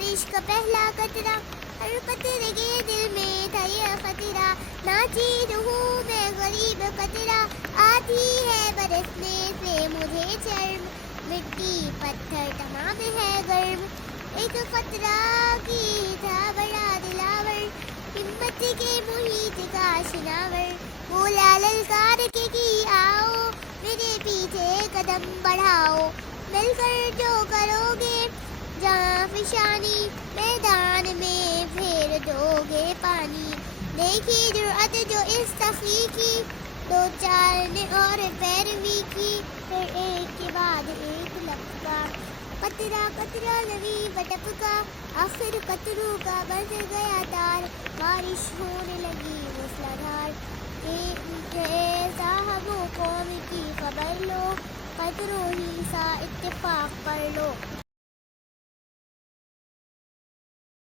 बारिश का पहला कतरा, हर कतरे के दिल में था ये खतरा। नाचीद हूँ मैं गरीब कतरा, आती है बरसने से मुझे शर्म। मिट्टी पत्थर तमाम है गर्म, एक खतरा की था बड़ा दिलावर। हिम्मत के मुहीत का शिनावर, बोला ललकार के कि आओ मेरे पीछे कदम बढ़ाओ। मिलकर जो करोगे जहाँ फिशानी, मैदान में फेर दोगे पानी। देखी जुर्अत जो इस सखी की, दो चार ने और पैरवी की, फिर एक के बाद एक लपका। कतरा कतरा नवी बटपका, आखिर कतरों का बन गया तार। बारिश होने लगी मूसलाधार, साहबों कौम की खबर लो, कतरों ही सा इत्तेफाक कर लो।